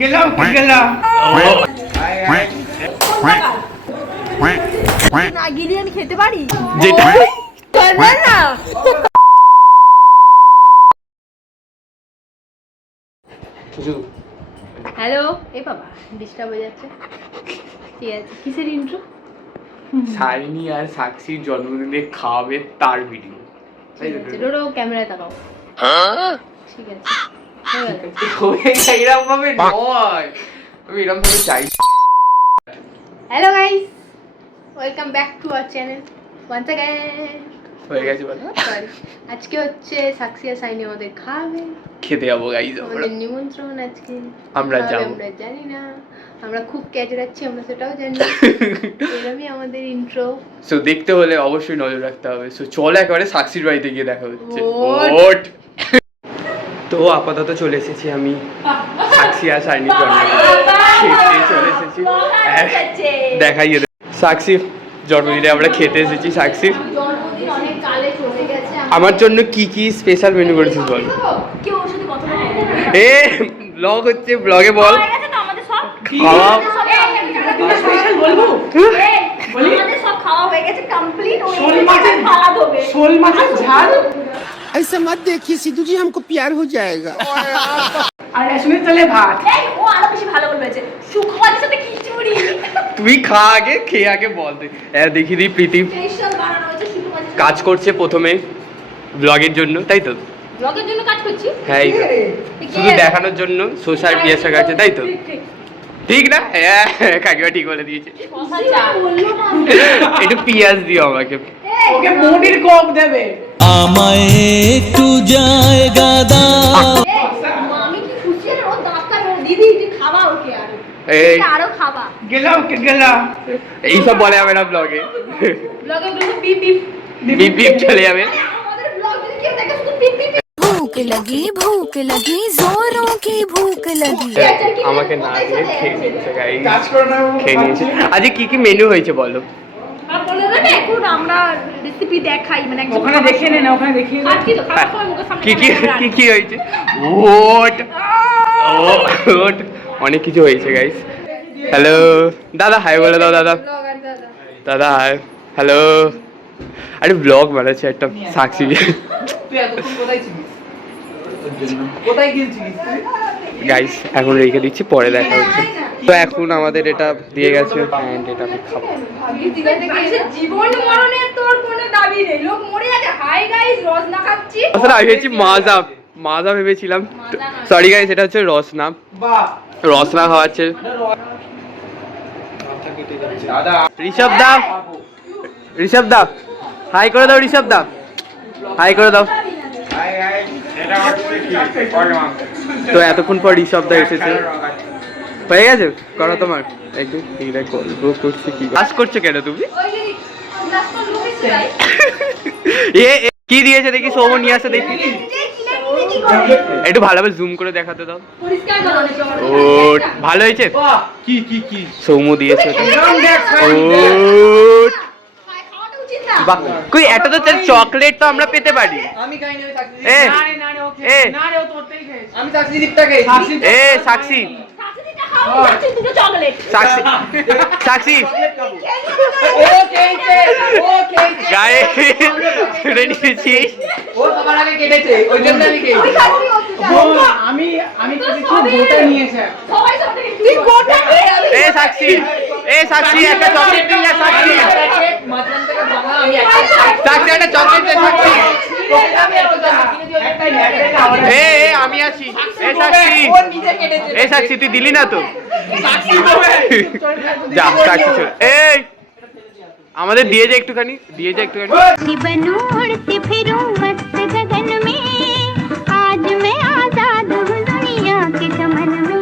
গেলাম গেলাম না গিলি আমি খেতে পারি যেটা না। হ্যালো এ বাবা ডিস্টার্ব হয়ে যাচ্ছে। ঠিক আছে কিসের ইন্ট্রো? সাইনি আর সাক্ষীর জন্মদিনে খাওয়াবে তার ভিডিও। ডোডো ক্যামেরায় তাকাও। ঠিক আছে এরকম ভাবে নয়, আমি এরকম ভাবে চাই। Hello guys, welcome back to our channel once again. হয়ে গেছে বলো। সরি, আজকে হচ্ছে সাক্ষী আর সাইনি আমাদের খাবে, খেতে যাবো গাইস আমরা। আমাদের নিমন্ত্রণ আজকে। আমরা যাব, আমরা জানি না, আমরা খুব ক্যাজে যাচ্ছি আমরা সেটাও জানি। এরকমই আমাদের ইন্ট্রো। সো দেখতে হলে অবশ্যই নজর রাখতে হবে। সো চল একেবারে সাক্ষীর বাড়িতে গিয়ে দেখা হচ্ছে। ওট তো আপাতত চলে এসেছি আমি সাক্ষী আর সাইনির জন্মদিনে চলে এসেছি। দেখাইয়ে দে সাক্ষী জন্মদিনে আমরা খেতে এসেছি। সাক্ষী জন্মদিন অনেক কালে চলে গেছে। আমার জন্য কি কি স্পেশাল মেনু করেছিস বল? কেউ ওর সাথে কথা বলে এ ব্লগ হচ্ছে, ব্লগে বল। হয়ে গেছে তো আমাদের সব খাওয়া স্পেশাল বলবো আমাদের সব খাওয়া হয়ে গেছে কমপ্লিট। ওই থালা ধোবে शोल माछेर झाल ऐसा मत देखिए सिद्धू जी, हमको प्यार हो जाएगा। আর রেশনের চালে ভাত। এই ও আরো বেশি ভালো বলবে শুকোয়াদের সাথে খিচুড়ি। তুই খা আগে, খেয়ে আগে বল। দেখি দি প্রীতি স্পেশাল বানানো হয়েছে শুকোয়াদের কাজ করছে প্রথমে ব্লগের জন্য, তাই তো? ব্লগের জন্য কাজ করছি। হ্যাঁ এই তো। শুধু দেখানোর জন্য সোশ্যাল পিয়াসা কাছে, তাই তো? ঠিক না? হ্যাঁ কাকিমা ঠিক বলে দিয়েছে। কথা যা বললো না একটু পিয়াজ দিও আমাকে। ওকে পনির কক দেবে। আমায় একটু জায়গা দাও। আমি কি খুশি রে, ও দাঁতটা দিদি তুই খাবা ওকে আর এই আরো খাবা। গেলাম গেলাম এইসব বলে যাবে না ব্লগে। ব্লগে গুলো বিপ বিপ বিপ বিপ চলে যাবে। আমাদের ব্লগ যদি কেউ দেখে শুধু বিপ বিপ भूख लगी जोरों की भूख लगी। আমাকে না দিয়ে খেয়ে নিচ্ছে গাইস। কাজ করে না খেয়ে নিয়েছে। আজকে কি কি মেনু হয়েছে বলো? আর বলে দেবে এখন আমরা রেসিপি দেখাই মানে একদম ওখানে দেখে নে না, ওখানে দেখিয়ে দে। খাচ্ছি তো খাওয়ার সময় মুখের সামনে কি কি কি কি হয়েছে? ওট ওট অনেক কিছু হয়েছে গাইস। হ্যালো দাদা, হাই বলে দাও দাদা। দাদা হাই। হ্যালো। আরে ব্লগ বানাচ্ছে একটা সাক্ষী। তুই এতক্ষণ কোথায় ছিলিস? কোথায় গিয়েছিলিস তুই? গাইস এখন রেখে দিচ্ছি, পরে দেখা হচ্ছে। তো এখন আমাদের এটা দিয়ে গেছে and এটা আমি খাবো। জীবন মরণের তোর কোনো দাবি নেই, লোক মরে যাচ্ছে। হাই গাইস, রসনা খাচ্ছি। আসলে আমি ভেবেছি মাজা মাজা ভেবেছিলাম। সরি গাইস, এটা হচ্ছে রসনা। বাহ রসনা খাওয়াচ্ছে দাদা। ঋষভ দা, ঋষভ দা হাই করে দাও। ঋষভ দা হাই করে দাও। তো এতক্ষণ পর ঋষভ দা এসেছে। হয়ে গেছে করো তোমার একটু গল্প করছি। কি কাজ করছো কেন তুমি? এ কি দিয়েছে দেখি, সৌম নিয়ে আসে দেখি। একটু ভালোভাবে জুম করে দেখাতে দাও। পরিষ্কার করো ও ভালো হয়েছে। কি কি কি সৌম দিয়েছে ওটা। এরকম দেখ ও খাওয়াটা উচিত না। বাহ, কই এটা তো চকলেট তো আমরা পেতে পারি। আমি খাইনি, ওই সাক্ষী। এ না রে না রে ওকে এ না রে ও তোরটাই খেয়েছে। আমি সাক্ষী দীপটা খেয়েছি। এ সাক্ষী শাশুড়িটা খাও, শাশুড়ি দুটো চকলেট। সাক্ষী সাক্ষী ও খেয়েছে, ও খেয়েছে। গায়ে ছুড়ে নিয়েছিস। ও সবার আগে কেটেছে, ওই জন্য আমি খেয়েছি। আমি আমি কেটেছি, গোটা নিয়েছে। সবাই সবাই তুই গোটা খেয়ে যাবি। এ সাক্ষী, এ সাক্ষী একটা চকলেট নিয়ে যা। সাক্ষী মাঝখান থেকে ভাঙা, আমি একটা সাক্ষী একটা চকলেট দে। সাক্ষী একটাই নিয়ে এ এ আমি আছি। এ সাক্ষী, ও নিজে কেটেছে। এ সাক্ষী তুই দিলি না তো? যা সাক্ষী চল। এই আমাদের দিয়ে যা একটুখানি, দিয়ে যা একটুখানি। बनूं उड़ती फिरूं मस्त गगन में, आज मैं आजाद हूँ दुनिया के चमन में।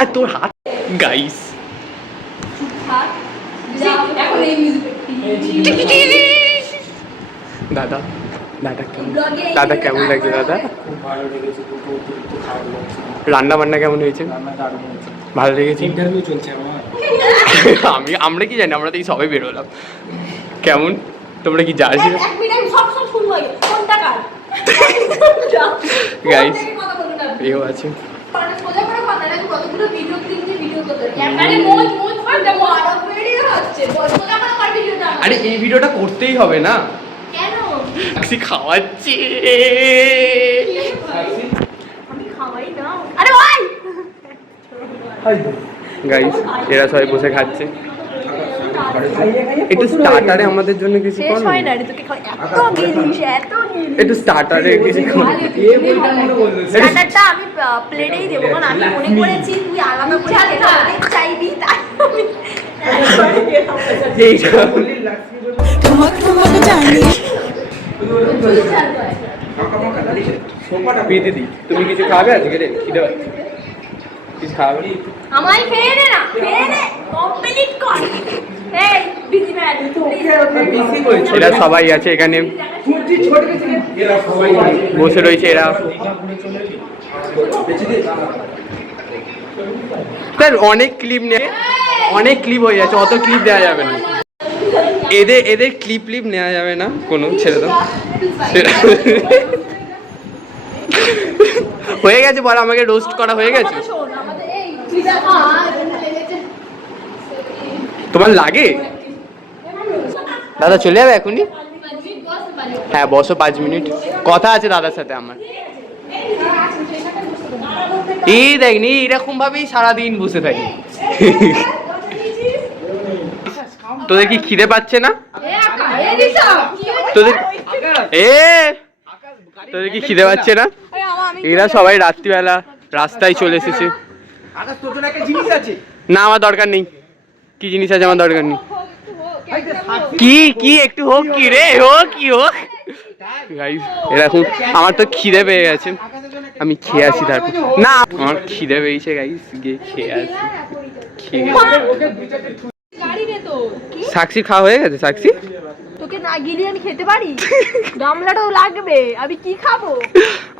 আর তোর হাত গাইস। এখন এই মিউজিক দাদা দাদা কেমন, দাদা কেমন লাগছে দাদা? রান্না বান্না কেমন হয়েছে? ভালো লেগেছে। ইন্টারভিউ চলছে আমার। আমরা কি জানি, আমরা তো এই সবাই বেরোলাম। কেমন তোমরা কি জার্সি এক মিনিট সব শুনবো আগে কোনটা কার গাইস কথা বলুন না এও আছে। মানে সোজা করে কথা না কতগুলো ভিডিও ক্লিপ দিয়ে ভিডিও করতে ক্যামেরায় মোজ ফাটা মারা ভিডিও হচ্ছে সোজা করে কর ভিডিওটা আরে এই ভিডিওটা করতেই হবে না, কেন সাক্ষী খাওয়াচ্ছে। আমি খাওয়াই না আরে ভাই গাইস এরা সবাই বসে খাচ্ছে। একটু স্টার্টারে আমাদের জন্য কিছু শেষ করো, হয় না রে তোকে এত গেলিস এত গেলিস একটু স্টার্টারে কিছু করো। স্টার্টারটা আমি প্লেটেই দেবো কারণ আমি মনে করেছি তুই আলাদা করে খেতে চাইবি তাই এইটা পেতে দিই। তুমি কিছু খাবে আজকে রে? খিদে পাচ্ছে, কিছু খাবে? আমায় খেয়ে নে না খেয়ে নে কমপ্লিট কর এই বিজি ম্যান এরা সবাই আছে এখানে বসে রয়েছে। এরা স্যার অনেক ক্লিপ নেই, অনেক ক্লিপ হয়ে যাচ্ছে, অত ক্লিপ দেওয়া যাবে না। এদের ক্লিপ নেওয়া যাবে না কোনো, ছেড়ে দাও। হয়ে গেছে বল, আমাকে রোস্ট করা হয়ে গেছে। শোন আমাদের এই তোমার লাগে? দাদা চলে যাবে এখনই? হ্যাঁ বসো 5 মিনিট, কথা আছে দাদার সাথে আমার। এই দেখ নি এরকম ভাবেই সারাদিন বসে থাকি। তোদের কি খিদে পাচ্ছে না? তোদের তোদের কি খিদে পাচ্ছে না? এরা সবাই রাত্রিবেলা রাস্তায় চলে এসেছে। আকাশ তোর জন্য একটা জিনিস আছে। না আমার দরকার নেই। কি জিনিস আছে? আমার দরকার নেই। কি একটু হোক, কি রে হোক, কি হোক। গাইস এরকম আমার তো খিদে পেয়ে গেছে, আমি খেয়ে আসি। তারপর না আমার খিদে পেয়েছে গাইস, গিয়ে খেয়ে আসি। সাক্ষী খাওয়া হয়ে গেছে? সাক্ষী তোকে না গিলি আমি খেতে পারি? গামলাটাও লাগবে, আমি কি খাবো?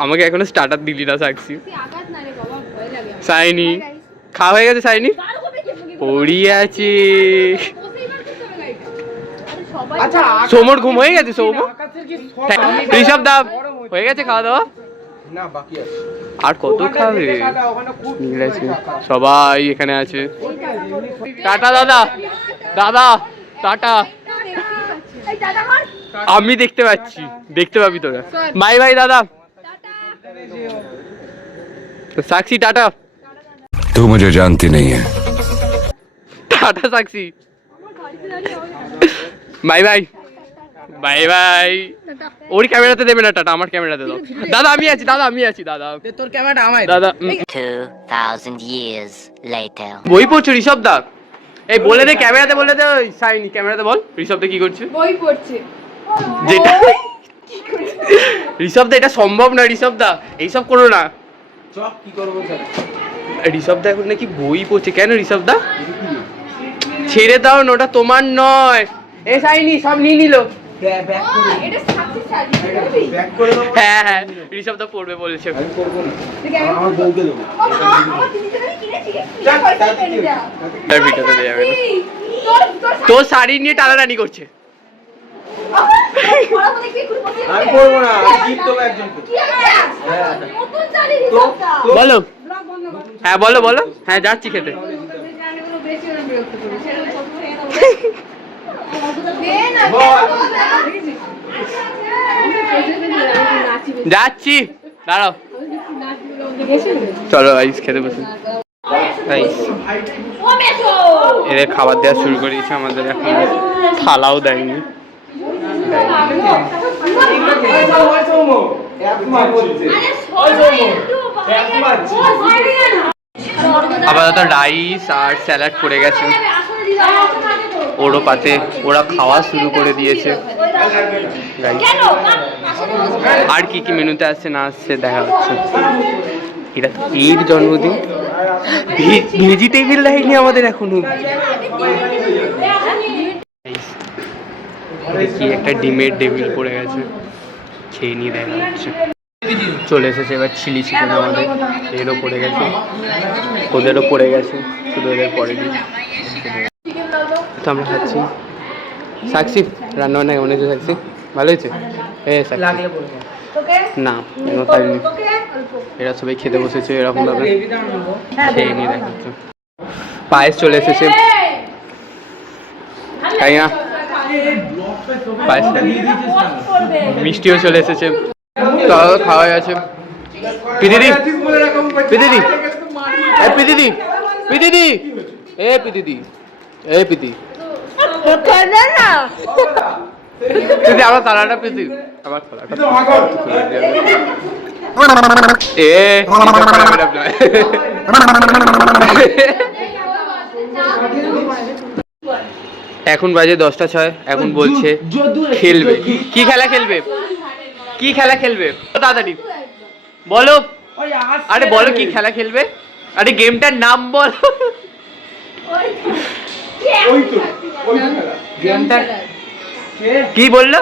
আমাকে এখনো স্টার্টার দিলি না সাক্ষী। আকাশ না রে বাবা, ভয় লাগে। সাইনি খাওয়া হয়ে গেছে? সাইনি পড়িয়ে আছে। আচ্ছা সোমর ঘুম হয়ে গেছে? সোম আকাশের কি সব ঋষভ দা হয়ে গেছে খাওয়া দাওয়া? না বাকি আছে। আর কত খাবে? ঠিক আছে সবাই এখানে আছে। টাটা দাদা, দাদা টাটা। এই দাদা কর আমি দেখতে পাচ্ছি, দেখতে পাবি তোরা। বাই বাই দাদা। সাক্ষী টাটা। तू मुझे जानती नहीं है। Tata Sakshi, bye bye. Bye bye. ওর ক্যামেরাতে দেবে না টাটা, আমার ক্যামেরাতে দাও। দাদা আমি আছি, দাদা আমি আছি, দাদা তোর ক্যামেরাটা আমায় দাদা। 2000 years later. বই পড়ছো ঋষভ দা? এই বলে দে ক্যামেরাতে, বলে দে। ওই সাইনি ক্যামেরাতে বল ঋষভ দা কি করছে। বই পড়ছে যেটা ঋষভ দা এটা সম্ভব না। ঋষভ দা এইসব করো না। চক কি করব স্যার? ঋষভ দা এখন নাকি বই পড়ছে। কেন ঋষভ দা? ছেড়ে দাও না, ওটা তোমার নয়। এ সাইনি সব নিয়ে নিল। ব্যাক করে এটা সাথে সাজিয়ে করবি? ব্যাক করে দাও। হ্যাঁ ঋষভ দা পড়বে বলেছে। আমি করব না, আমার বউকে দেবো। আমার জিনিসটা কিনেছি কি পয়সা পেনি যা তার ভিডিওতে দেয়া যাবে না। তোর তোর শাড়ি নিয়ে টানাটানি করছে। পড়া বলে কি করে বসে আমি করব না, আমি গিফট দেবো একজনকে। কি আছে নতুন চালি রিসবটা বলো। হ্যাঁ বলো বলো। হ্যাঁ যাচ্ছি খেতে। যাচ্ছি, দাঁড়াও। চলো আইস খেতে বসে। এদের খাবার দেওয়া শুরু করে দিয়েছে, আমাদের এখন থালাও দেয়নি। আপাতত রাইস আর স্যালাড পড়ে গেছে ওরও পাতে, ওরা খাওয়া শুরু করে দিয়েছে। আর কি কি মেনুতে আসছে না আসছে দেখা হচ্ছে। এটা এর জন্মদিন, ভেজিটেবিল দেয়নি আমাদের এখনো। কি একটা ডিমের টেবিল পড়ে গেছে, খেয়ে নিয়ে দেখা হচ্ছে। চলে এসেছে এবার চিলি চিকেন আমাদের, এরও পড়ে গেছে, ওদেরও পড়ে গেছে, শুধু ওদের পড়েনি। তো আমরা খাচ্ছি। সাক্ষী রান্না বান্না কেমন হয়েছে? সাক্ষী ভালো হয়েছে? সাক্ষী না এখনো খাইনি, এরা সবাই খেতে বসেছে এরকম ভাবে, খেয়ে নিয়ে দেখাচ্ছে। পায়েস চলে এসেছে, তাই না? পায়েস মিষ্টিও চলে এসেছে, তাও খাওয়া গেছে। পিদিদি পিদিদি এ পিদিদি পিদিদি এ পিদিদি এ পিদি পিদি আমার তালাটা পিদি, আমার তালাটা এখন বাজে 10:06। এখন বলছে খেলবে। কি খেলা খেলবে? কি খেলা খেলবে? তাড়াতাড়ি বলো। আরে বলো কি খেলা খেলবে? আরে গেমটার নাম বলো। গেমটা কি বললো?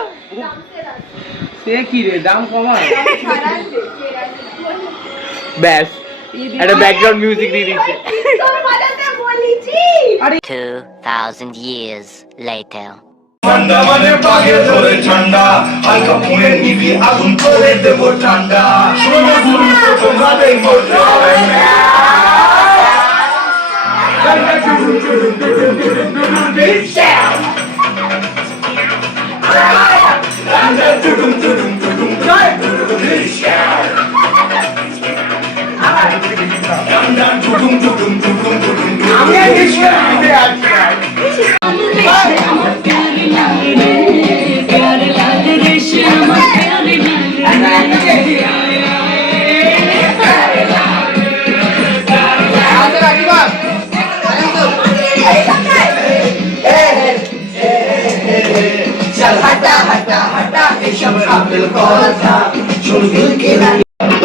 সে কি রে, দাম কমায়? ব্যাস একটা ব্যাকগ্রাউন্ড মিউজিক দিয়ে দিচ্ছে। 2000 years later. ঠান্ডা মানে বাগে ধরে ঠান্ডা, হালকা পুড়ে নিবি আগুন করে দেব ঠান্ডা। শোনো শুনো তোমাদের মধ্যে হবে না।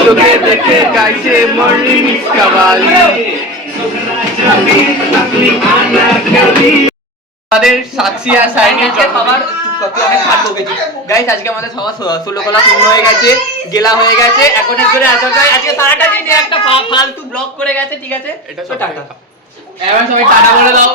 তোকে দেখে গাইছে মর্নিং কাওয়ালি। আমাদের সাক্ষী আর সাইনি আজকে খাবার অনেক ভাত বকেছি গাইস। আজকে আমাদের সবার 16 কলা পূর্ণ হয়ে গেছে, গেলা হয়ে গেছে। এখন এর জন্য এতটাই আজকে সারাটা দিন একটা ফালতু ব্লগ করে গেছে, ঠিক আছে? এটা টাটা। এবার সবাই টাটা বলে দাও।